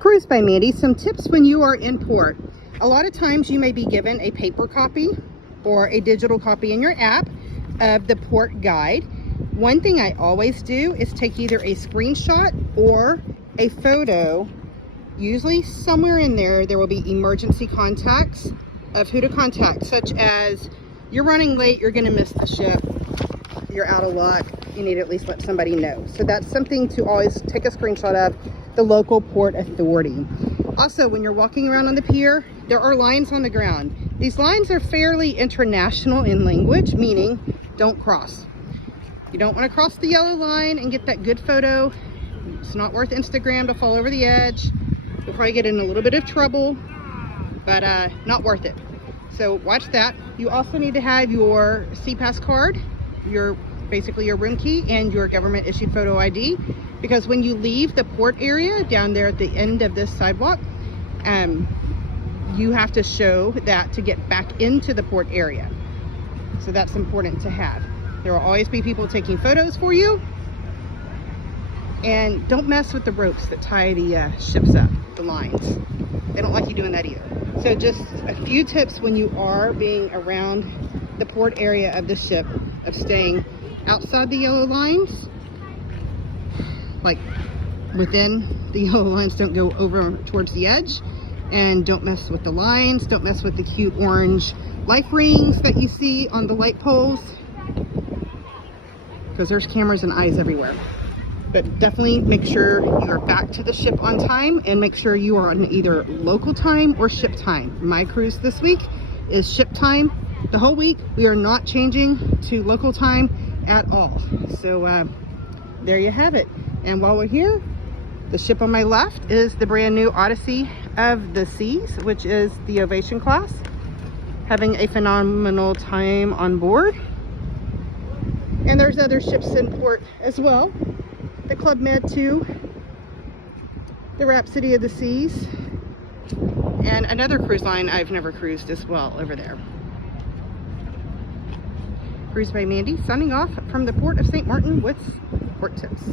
Cruise by Mandy. Some tips when you are in port. A lot of times you may be given a paper copy or a digital copy in your app of the port guide. One thing I always do is take either a screenshot or a photo. Usually somewhere in there will be emergency contacts of who to contact, such as you're running late, you're going to miss the ship, you're out of luck, you need to at least let somebody know. So that's something to always take a screenshot of, the local port authority. Also, when you're walking around on the pier, there are lines on the ground. These lines are fairly international in language, meaning don't cross. You don't want to cross the yellow line and get that good photo. It's not worth Instagram to fall over the edge. You'll probably get in a little bit of trouble, but not worth it. So watch that. You also need to have your SeaPass card, basically your room key, and your government issued photo ID, because when you leave the port area down there at the end of this sidewalk, you have to show that to get back into the port area. So that's important to have. There will always be people taking photos for you, and don't mess with the ropes that tie the ships up, the lines. They don't like you doing that either. So just a few tips when you are being around the port area of the ship, of staying outside the yellow lines, like within the yellow lines, don't go over towards the edge, and don't mess with the lines, don't mess with the cute orange life rings that you see on the light poles, because there's cameras and eyes everywhere. But definitely make sure you are back to the ship on time, and make sure you are on either local time or ship time. My cruise this week is ship time. The whole week we are not changing to local time at all. So there you have it. And while we're here, the ship on my left is the brand new Odyssey of the Seas, which is the Ovation class, having a phenomenal time on board. And there's other ships in port as well. The Club Med 2, the Rhapsody of the Seas, and another cruise line I've never cruised as well over there. Cruise by Mandy, signing off from the port of St. Maarten with Port Tips.